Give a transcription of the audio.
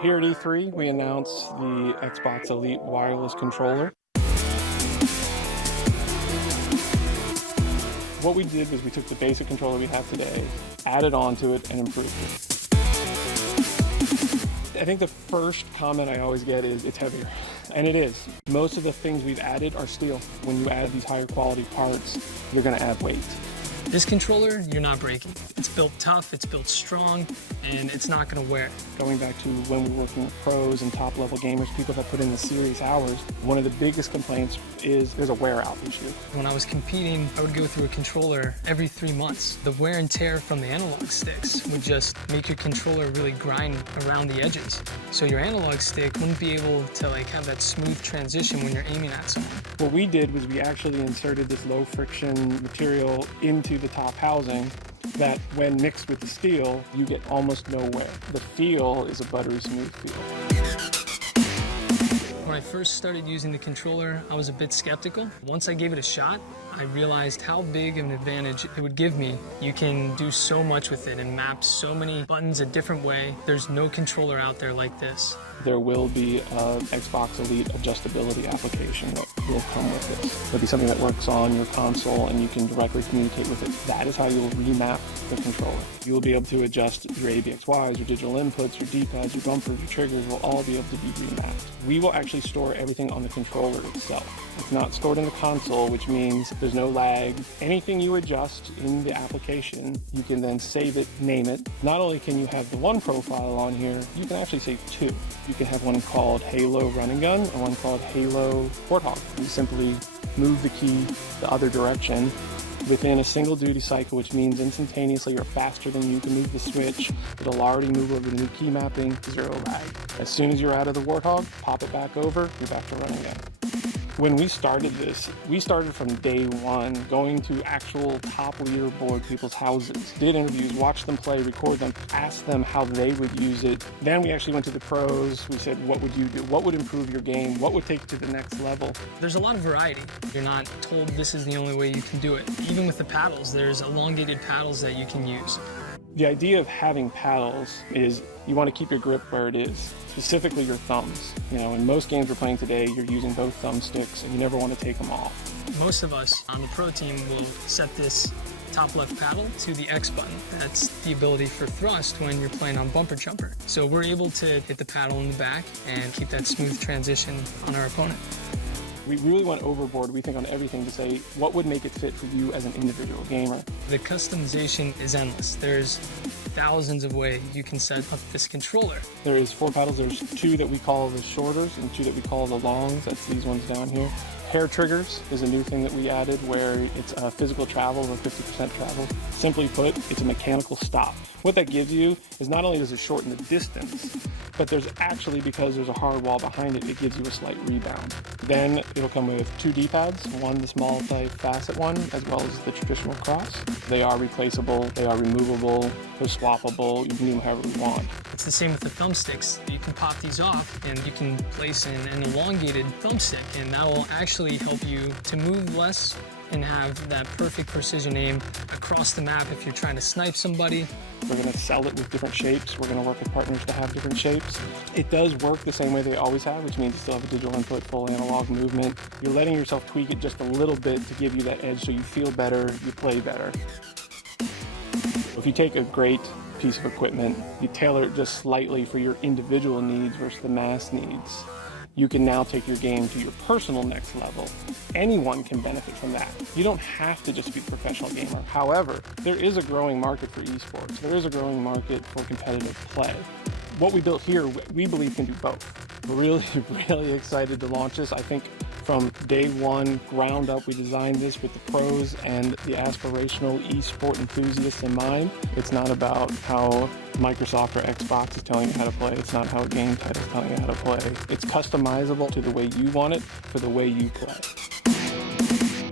Here at E3, we announced the Xbox Elite wireless controller. What we did was we took the basic controller we have today, added on to it, and improved it. I think the first comment I always get is it's heavier, and it is. Most of the things we've added are steel. When you add these higher quality parts, you're going to add weight. This controller, you're not breaking. It's built tough, it's built strong, and it's not gonna wear. Going back to when we were working with pros and top level gamers, people that put in the serious hours, one of the biggest complaints is there's a wear out issue. When I was competing, I would go through a controller every 3 months. The wear and tear from the analog sticks would just make your controller really grind around the edges. So your analog stick wouldn't be able to have that smooth transition when you're aiming at someone. What we did was we actually inserted this low friction material into the top housing that when mixed with the steel, you get almost no wear. The feel is a buttery smooth feel. When I first started using the controller, I was a bit skeptical. Once I gave it a shot, I realized how big of an advantage it would give me. You can do so much with it and map so many buttons a different way. There's no controller out there like this. There will be an Xbox Elite adjustability application that will come with this. It'll be something that works on your console and you can directly communicate with it. That is how you'll remap the controller. You will be able to adjust your ABXYs, your digital inputs, your D-pads, your bumpers, your triggers will all be able to be remapped. We will actually store everything on the controller itself. It's not stored in the console, which means there's no lag. Anything you adjust in the application, you can then save it, name it. Not only can you have the one profile on here, you can actually save two. You can have one called Halo Run and Gun and one called Halo Warthog. You simply move the key the other direction within a single duty cycle, which means instantaneously or faster than you can move the switch. It'll already move over the new key mapping, zero lag. As soon as you're out of the Warthog, pop it back over, you're back to running again. When we started this, we started from day one, going to actual top leaderboard people's houses, did interviews, watched them play, record them, asked them how they would use it. Then we actually went to the pros. We said, what would you do? What would improve your game? What would take it to the next level? There's a lot of variety. You're not told this is the only way you can do it. Even with the paddles, there's elongated paddles that you can use. The idea of having paddles is you want to keep your grip where it is, specifically your thumbs. You know, in most games we're playing today, you're using both thumbsticks and you never want to take them off. Most of us on the pro team will set this top left paddle to the X button. That's the ability for thrust when you're playing on bumper jumper. So we're able to hit the paddle in the back and keep that smooth transition on our opponent. We really went overboard, we think, on everything to say what would make it fit for you as an individual gamer. The customization is endless. There's thousands of ways you can set up this controller. There is 4 paddles. There's 2 that we call the shorters and 2 that we call the longs. That's these ones down here. Hair triggers is a new thing that we added where it's physical travel or 50% travel. Simply put, it's a mechanical stop. What that gives you is not only does it shorten the distance, but there's actually, because there's a hard wall behind it, it gives you a slight rebound. Then it'll come with 2 D-pads, one this multi-facet one, as well as the traditional cross. They are replaceable, they are removable, they're swappable, you can do them however you want. It's the same with the thumbsticks. You can pop these off and you can place in an elongated thumbstick, and that will actually help you to move less and have that perfect precision aim across the map if you're trying to snipe somebody. We're going to sell it with different shapes. We're going to work with partners to have different shapes. It does work the same way they always have, which means you still have a digital input, full analog movement. You're letting yourself tweak it just a little bit to give you that edge so you feel better, you play better. If you take a great piece of equipment, you tailor it just slightly for your individual needs versus the mass needs, you can now take your game to your personal next level. Anyone can benefit from that. You don't have to just be a professional gamer. However, there is a growing market for esports. There is a growing market for competitive play. What we built here, we believe can do both. We're really, really excited to launch this. I think from day one, ground up, we designed this with the pros and the aspirational esport enthusiasts in mind. It's not about how Microsoft or Xbox is telling you how to play. It's not how a game title is telling you how to play. It's customizable to the way you want it, for the way you play.